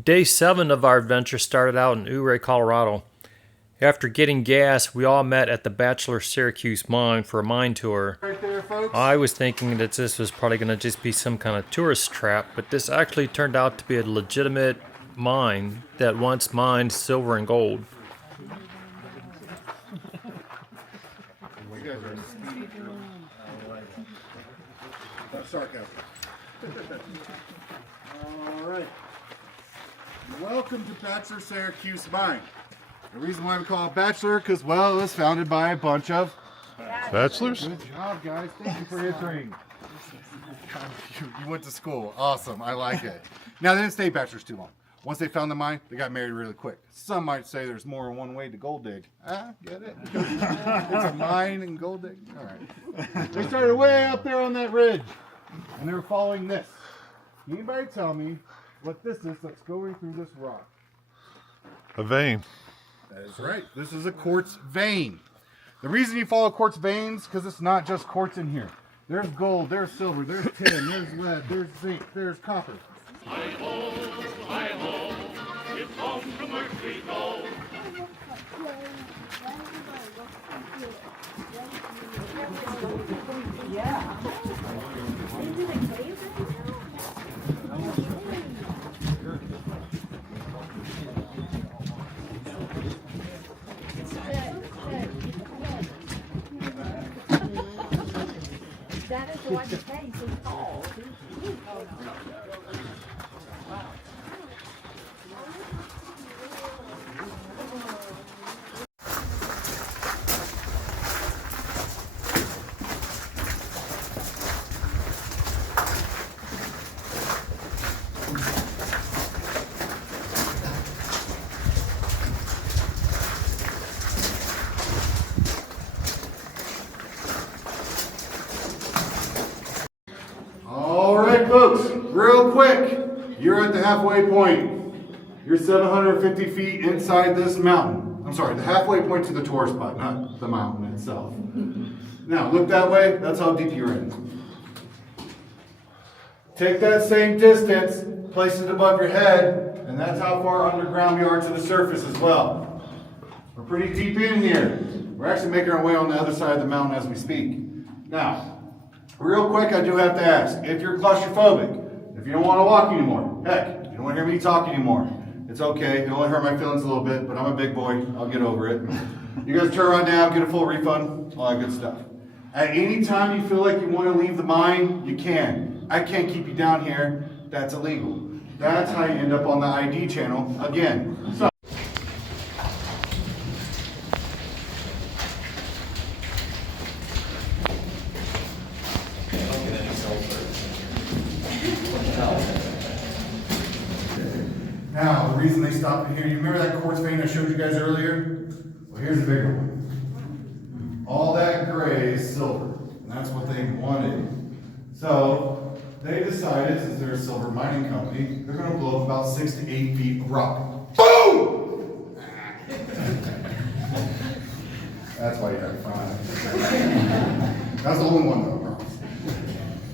Day 7 of our adventure started out in Ouray, Colorado. After getting gas, we all met at the Bachelor Syracuse mine for a mine tour. Right there, folks. I was thinking that this was probably going to just be some kind of tourist trap, but this actually turned out to be a legitimate mine that once mined silver and gold. You guys are that's sarcasm. All right. Welcome to Bachelor Syracuse Mine. The reason why we call it Bachelor, because, well, it was founded by a bunch of Bachelors? Good job, guys. Thank you for answering. You went to school. Awesome. I like it. Now, they didn't stay bachelors too long. Once they found the mine, they got married really quick. Some might say there's more than one way to gold dig. Get it? It's a mine and gold dig? All right. They started way up there on that ridge, and they were following this. Can anybody tell me what this is that's going through this rock? A vein. That is right. This is a quartz vein. The reason you follow quartz veins, because it's not just quartz in here. There's gold, there's silver, there's tin, there's lead, there's zinc, there's copper. It's home from where we go. That is what the case is called. All right, folks, real quick, you're at the halfway point. You're 750 feet inside this mountain. I'm sorry, the halfway point to the tour spot, not the mountain itself. Now, look that way, that's how deep you're in. Take that same distance, place it above your head, and that's how far underground we are to the surface as well. We're pretty deep in here. We're actually making our way on the other side of the mountain as we speak. Now, real quick, I do have to ask, if you're claustrophobic, if you don't want to walk anymore, heck, you don't want to hear me talk anymore, it's okay. It only hurt my feelings a little bit, but I'm a big boy. I'll get over it. You guys turn around now, get a full refund, all that good stuff. At any time you feel like you want to leave the mine, you can. I can't keep you down here. That's illegal. That's how you end up on the ID channel again. So. Now, the reason they stopped it here, you remember that quartz vein I showed you guys earlier? Well, here's a bigger one. All that gray is silver, and that's what they wanted. So, they decided, since they're a silver mining company, they're going to blow up about 6 to 8 feet of rock. Boom! That's why you had fun. That's the only one, though, I promise.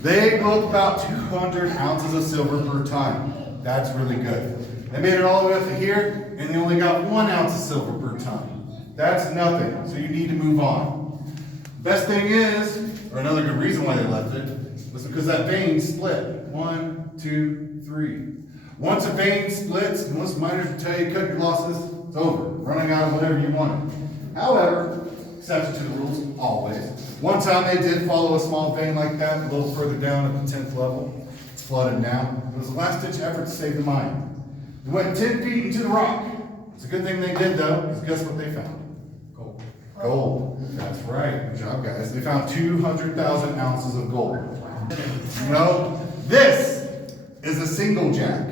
They blew up about 200 ounces of silver per ton. That's really good. They made it all the way up to here, and they only got 1 ounce of silver per ton. That's nothing, so you need to move on. Best thing is, or another good reason why they left it, was because that vein split. 1, 2, 3. Once a vein splits, most miners will tell you, cut your losses, it's over. Running out of whatever you wanted. However, exception to the rules, always. One time they did follow a small vein like that, a little further down at the 10th level. It's flooded now. It was a last-ditch effort to save the mine. They went 10 feet into the rock. It's a good thing they did, though, because guess what they found? Gold. Gold. That's right. Good job, guys. They found 200,000 ounces of gold. You know, this is a single jack.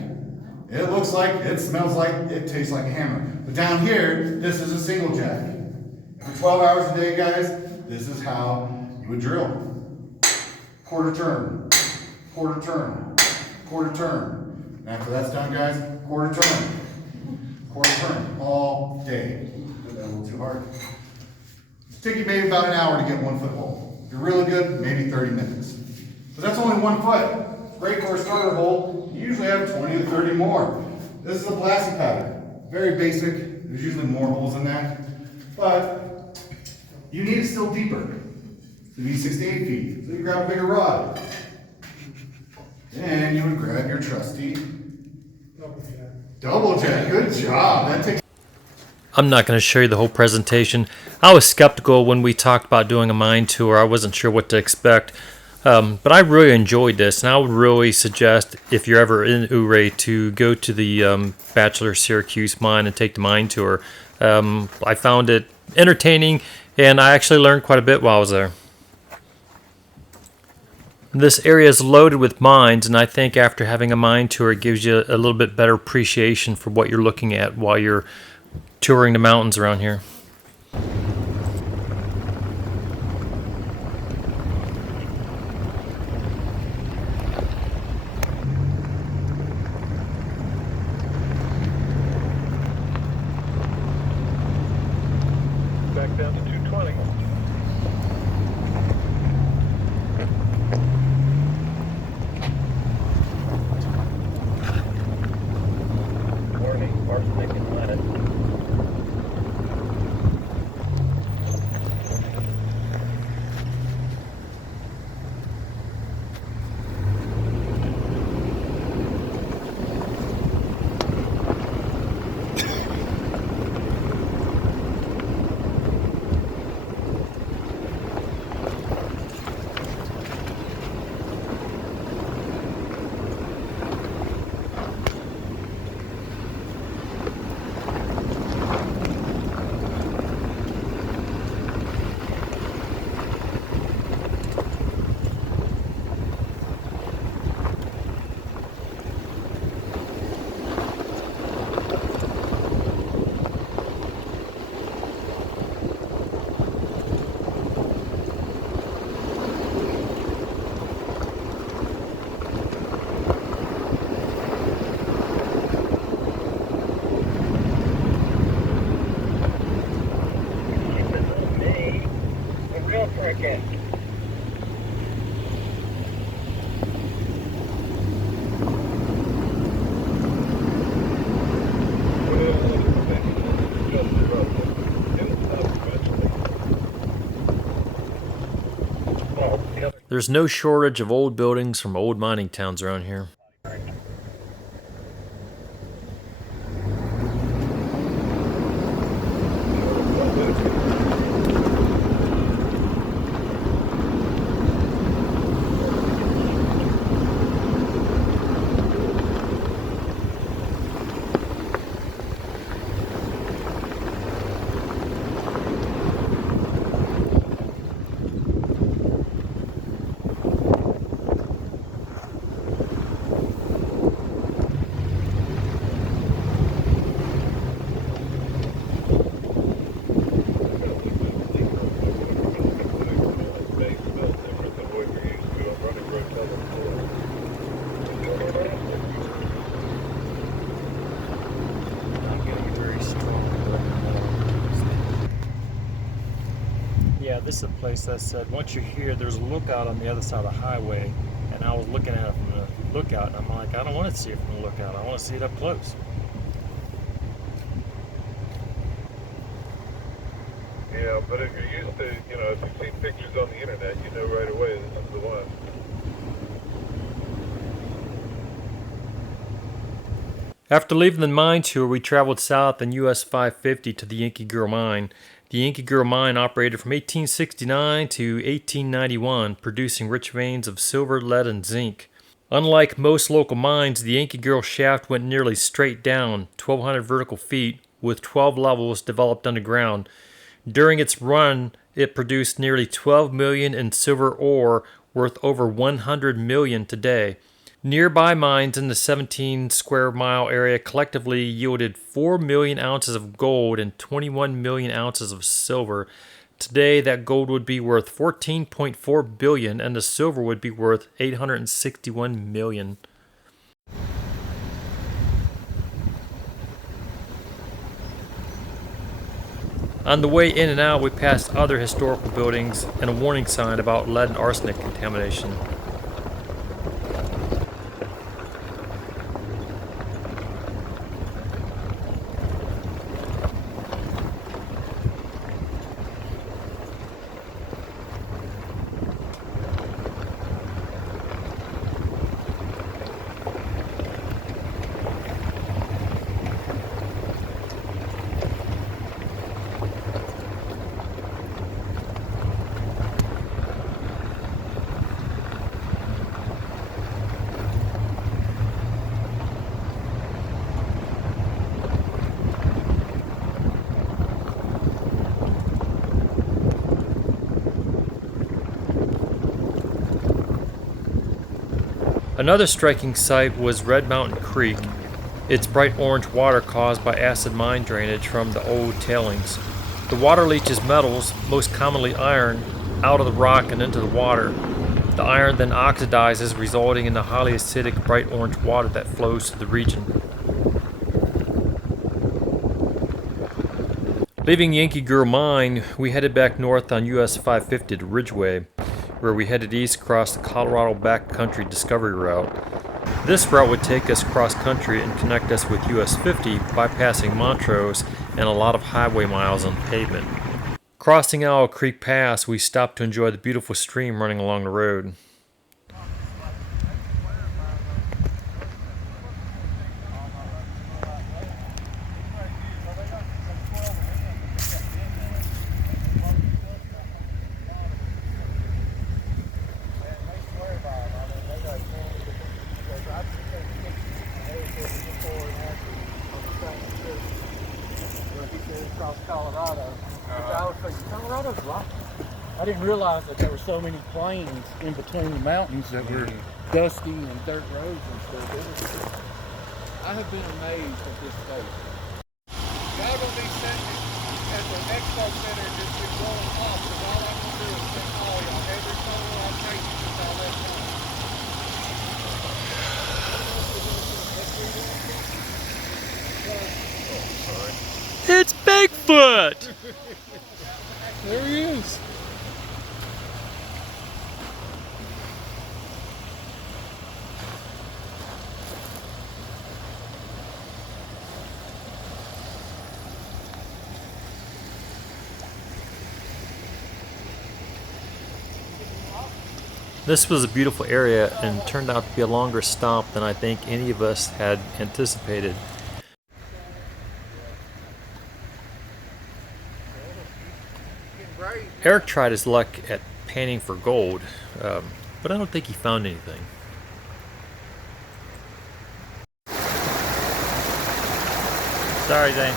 It looks like, it smells like, it tastes like a hammer. But down here, this is a single jack. For 12 hours a day, guys, this is how you would drill. Quarter turn, quarter turn, quarter turn. And after that's done, guys, quarter turn, all day. Did that a little too hard. Take you maybe about an hour to get 1 foot hole. If you're really good, maybe 30 minutes. But that's only 1 foot. Great for a starter hole. You usually have 20 to 30 more. This is a blasting pattern. Very basic. There's usually more holes in that. But you need it still deeper. So you need 6 to 8 feet. So you grab a bigger rod. And you would grab your trusty double jet. Good job. That takes. I'm not going to show you the whole presentation. I was skeptical when we talked about doing a mine tour. I wasn't sure what to expect. But I really enjoyed this, and I would really suggest, if you're ever in Ouray, to go to the Bachelor Syracuse mine and take the mine tour. I found it entertaining, and I actually learned quite a bit while I was there. This area is loaded with mines, and I think after having a mine tour, it gives you a little bit better appreciation for what you're looking at while you're touring the mountains around here. Back down to 220. Warning, arsenic and lead. There's no shortage of old buildings from old mining towns around here. Yeah, this is a place that said once you're here, there's a lookout on the other side of the highway, and I was looking at it from the lookout, and I'm like, I don't want to see it from the lookout. I want to see it up close. Yeah, but if you're used to, you know, if you've seen pictures on the internet, you know right away this is the one. After leaving the mine tour, we traveled south on US 550 to the Yankee Girl Mine. The Yankee Girl Mine operated from 1869 to 1891, producing rich veins of silver, lead, and zinc. Unlike most local mines, the Yankee Girl shaft went nearly straight down, 1,200 vertical feet, with 12 levels developed underground. During its run, it produced nearly 12 million in silver ore, worth over 100 million today. Nearby mines in the 17 square mile area collectively yielded 4 million ounces of gold and 21 million ounces of silver. Today, that gold would be worth 14.4 billion and the silver would be worth 861 million. On the way in and out, we passed other historical buildings and a warning sign about lead and arsenic contamination. Another striking sight was Red Mountain Creek, its bright orange water caused by acid mine drainage from the old tailings. The water leaches metals, most commonly iron, out of the rock and into the water. The iron then oxidizes, resulting in the highly acidic bright orange water that flows to the region. Leaving Yankee Girl Mine, we headed back north on US 550 to Ridgeway, where we headed east across the Colorado backcountry discovery route. This route would take us cross country and connect us with US 50, bypassing Montrose and a lot of highway miles on pavement. Crossing Owl Creek Pass, we stopped to enjoy the beautiful stream running along the road. Across Colorado. I was thinking, Colorado's rocky. I didn't realize that there were so many plains in between the mountains that were dusty and dirt roads and stuff. I have been amazed at this state. Y'all gonna be sitting at the expo center just be blowing off, because all I'm gonna do is send all y'all every photo I've taken since I left home. It's Bigfoot! There he is. This was a beautiful area and turned out to be a longer stop than I think any of us had anticipated. Eric tried his luck at panning for gold, but I don't think he found anything. Sorry, Zane.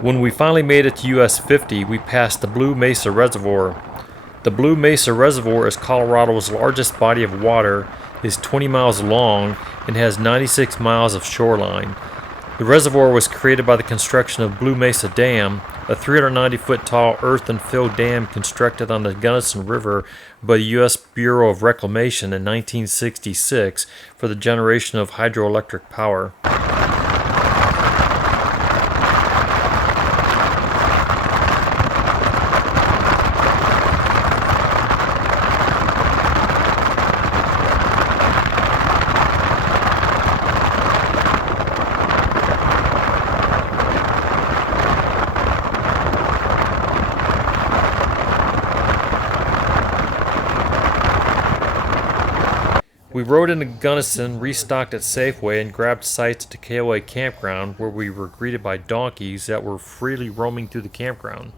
When we finally made it to US 50, we passed the Blue Mesa Reservoir. The Blue Mesa Reservoir is Colorado's largest body of water, is 20 miles long, and has 96 miles of shoreline. The reservoir was created by the construction of Blue Mesa Dam, a 390-foot tall earthen-filled dam constructed on the Gunnison River by the U.S. Bureau of Reclamation in 1966 for the generation of hydroelectric power. We rode into Gunnison, restocked at Safeway, and grabbed sites at the KOA campground where we were greeted by donkeys that were freely roaming through the campground.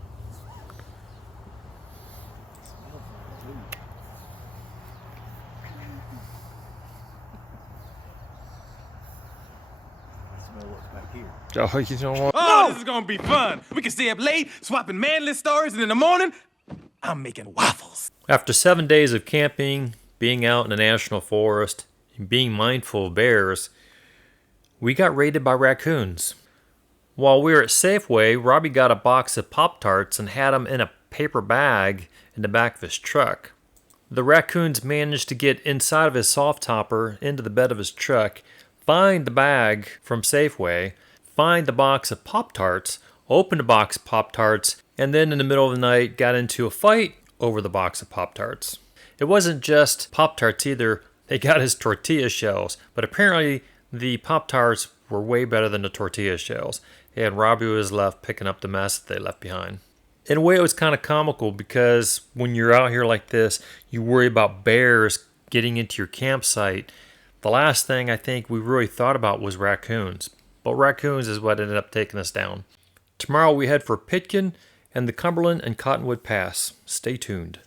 Oh, you know what? Oh, this is gonna be fun. We can stay up late, swapping manly stories, and in the morning, I'm making waffles. After 7 days of camping, being out in the national forest, and being mindful of bears, we got raided by raccoons. While we were at Safeway, Robbie got a box of Pop-Tarts and had them in a paper bag in the back of his truck. The raccoons managed to get inside of his soft topper into the bed of his truck, find the bag from Safeway, find the box of Pop-Tarts, open the box of Pop-Tarts, and then in the middle of the night got into a fight over the box of Pop-Tarts. It wasn't just Pop-Tarts either. They got his tortilla shells, but apparently the Pop-Tarts were way better than the tortilla shells, and Robbie was left picking up the mess that they left behind. In a way, it was kind of comical because when you're out here like this, you worry about bears getting into your campsite. The last thing I think we really thought about was raccoons, but raccoons is what ended up taking us down. Tomorrow we head for Pitkin and the Cumberland and Cottonwood Pass. Stay tuned.